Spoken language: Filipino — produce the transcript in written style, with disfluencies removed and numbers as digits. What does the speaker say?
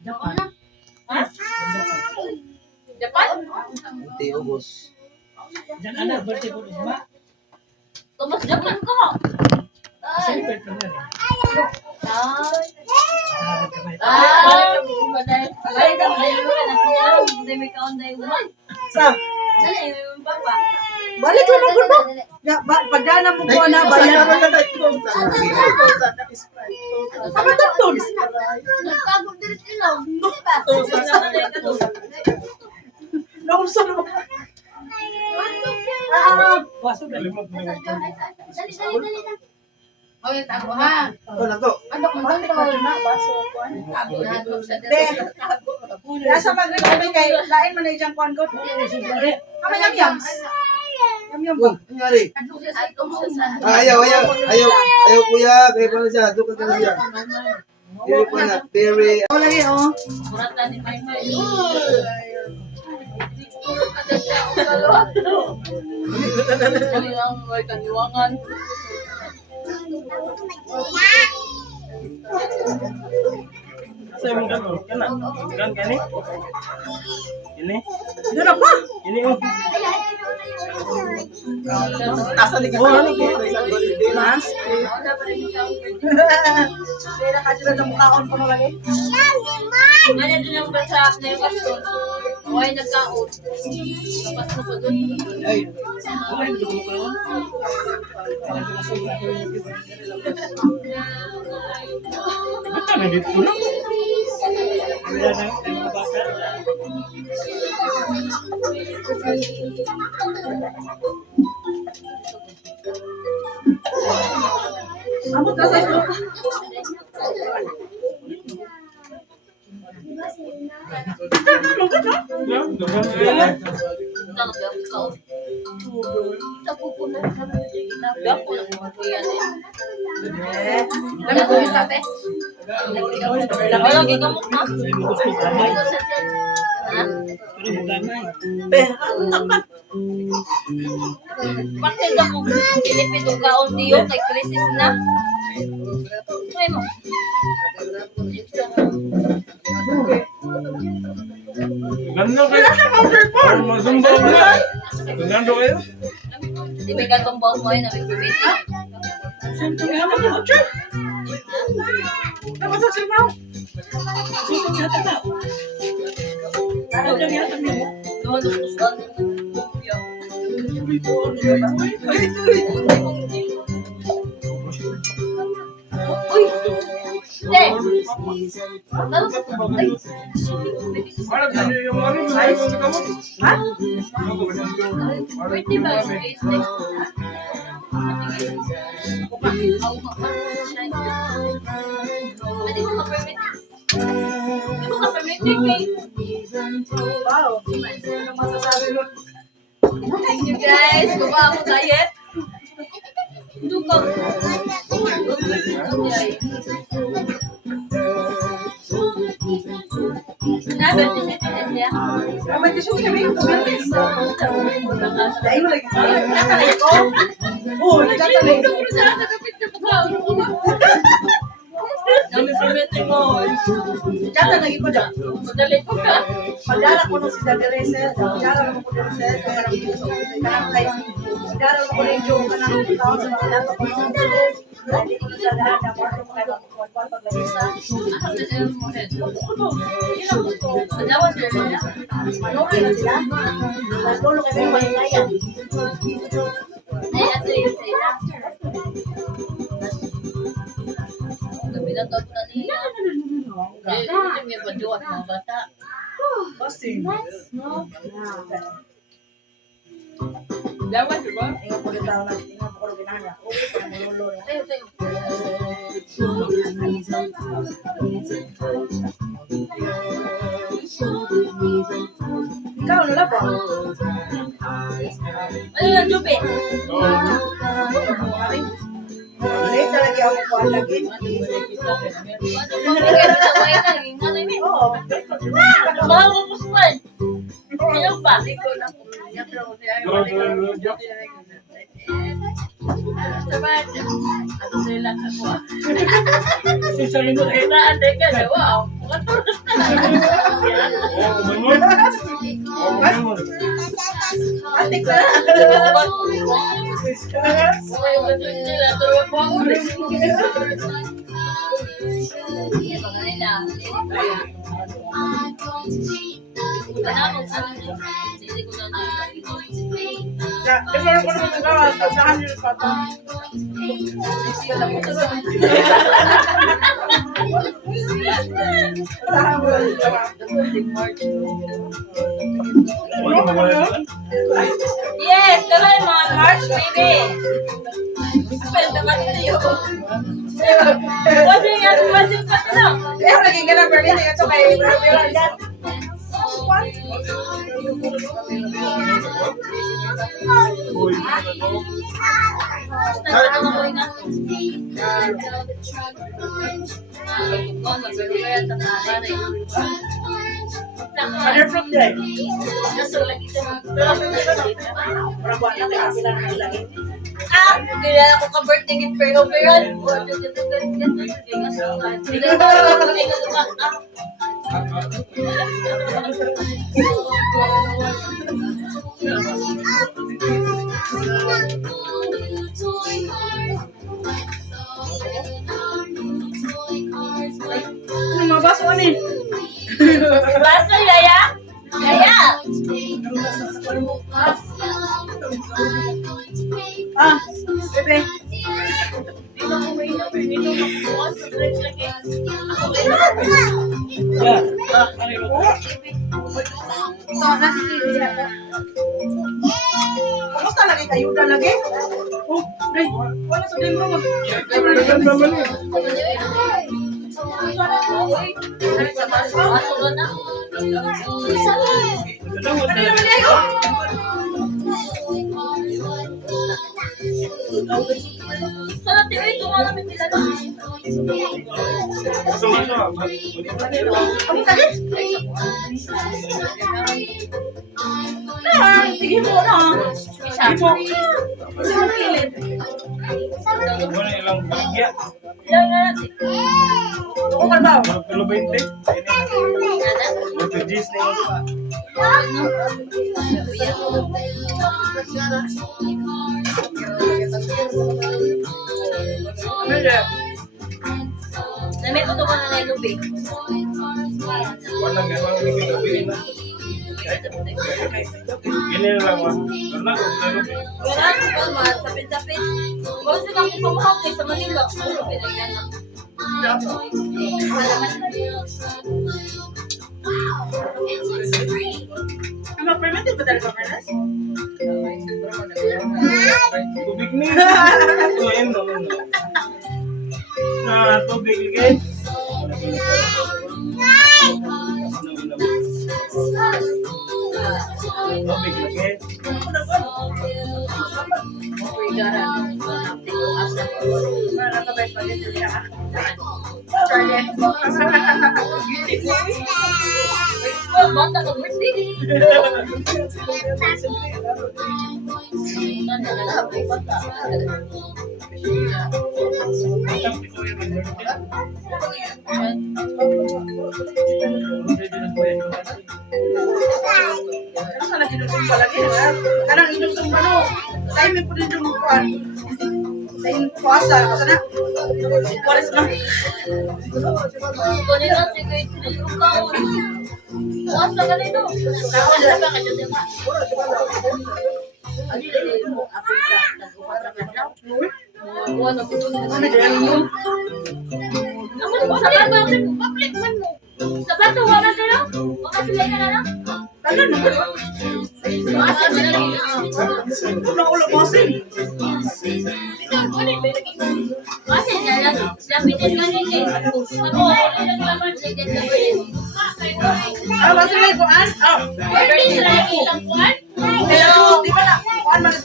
Japan na. Ha? Japan? Unti ubos. Diyan anak, birthday ko ba? Tumas Japan ko. Celebrate ko na rin. Sa? Balik ko na ko ba? Pagdana mo ko na bayan. Sama tutun. Nagkagod din sila. Nausan mo. Pasok na. Oy, tago ha. Ito lang to. Ano kung bakit ko na baso ko ano? Tago na to sa Nasa magre kay lain man na ijang kuan ko. Ama yam yams. Yam yam ba? Ano nangyari? Ayaw kuya. Kaya pa na siya. Dukot na siya. Dili pa na. Very. Wala ni oh. Murata ni Maymay. Ano lang may kaniwangan. Saya mau kan? Kan kan ini? Dura pa. Ini oh. Asa ni ko ni Mas. Pera ka dira ng kaon pa lagi. Ano din ang basa na yung kaso? Huwag nagkaon. Tapos na pa doon. Ay. Wala hindi ko ko. Betul na dito no? Wala na ang basa. Amo ka sa Lagi kamu na? Bakit ako Pilipin yung kaon niyo kay krisis na? Ay mo. Ganda kayo. Masumbaw na. Ganda kayo. Di ba gatong baon mo ay nabibibiti? Sento nga mo mo chur. Tama sa simaw. Sino nga tata? Ano lang yata mo? Lumalususan. Uy! Te! Ano sa ito? Ay! Ano ganyo yung ano? Ha? Pwede ba? Pwede mo ka-permit. Hindi mo ka-permit kay... Wow. Ano masasabi mo? Thank you guys! Baba ako diet. Dukang. Nabi, tisip siya. May tisyo kami yung tumilis. Dahil mo lagi. Natalay ko. Oo, nagtatalay ko. Nami-permit ko. Nagtatalay ko dyan. Madali ko ka. Pagdala ko nung si Daddy Reset, pagdala ko nung si Reset, kaya nang puso. Pagdala ko rin yung kanang taon sa mga lato ko nung hindi ko na siya lahat na kwarto ko kayo paglagay sa Ano na sila mo head? yun ang gusto. Madawa sila nila. Manuloy na sila. Nagulong kami yung malingayan. Ay, ato yung sa ila. Gabi na top na niya. Eh, ito may paduwat mga bata. Busting. Dawan, di ba? Ingat ko rin tao na, ingat ko rin ginahana. Uwi ko na maluloy. Tayo, tayo. Ikaw, nula po. Ano yung jubi? Late talaga ako po ang lagi. Ano bang bigyan sa way na? Yung nanay mo? Oo. Mahal ko po sa Ano ba? Sabat. Ano sila ako? Sisali mo Kaya na, ate ka na. Wow. Matulog na. Kumangon. Kumangon. Atik na. Ikaw ko naman nagawa. Saan nyo pa ito? Saan mo lang nagawa? Ano ba yan? Yes, kamay mga March, baby. Spend naman kayo. What's yung yan? What's yung pati lang? Eh, naging ganang Berlin. Ito kay Berlin. Uy, Basta ako ko na. Mother fruit day. Kaya ako ka-birthday gift pero overall. Ano mga baso ano eh? Basta, Yaya? Yaya! Ah, bebe. yeah. Ano yun? Kamusta lagi kayo na lagi? Oh, Ray, wala sa libro mo. Dagan naman yun. Dagan Ano naman yan? Sana TV ko nga namin nila na. So, ano? Kamu lagi? Ah, sige mo na. Sige mo. Kasi magkilit. Ano ilang baligya? Ilang nga. Oo ka ba? Ano kilo 20? Ito G's na yun. Ano yan? Namit ko to ka na na ilubi. Walang gano'n ang hindi kapilin na. Ganyan lang ba? Wala ko gano'n eh. Wala ko pa mga sapit-sapit. Kung sila ko pamahapit sa Manila, ano pinagyan na. Ano, permitted ba talaga, Pernas? Tubig ni. Ito, ayun naman. Na tubig again. Tubig lagi. Nakakabay pa din niya. Charlie. Oh, bata ka birthday. Tanda na lang, may bata. Ano sana kinusong pa lagi? Kanang inusong pa no. Time po din yung kuwan. Sa puasa. Kasi na. Walis na. Kung nila, sige, sinayong ka. Puwasa ka nito. Nakawala ba ka dyan, diba? Buwan na po. Ano dyan mo? Ako, sabat mo, public man mo. Sabat mo, wala ka lang? Baka sila ka na lang? Tagal na ba? Puwasa ka na lang. Ulang ulang bossing. Kasi lapitin ka din eh. Ako, ay naglaman sa dyan na Ah, basta may kuwan? Ah. birthday sa ilang kuwan? Kaya, di ba na? Kuwan man na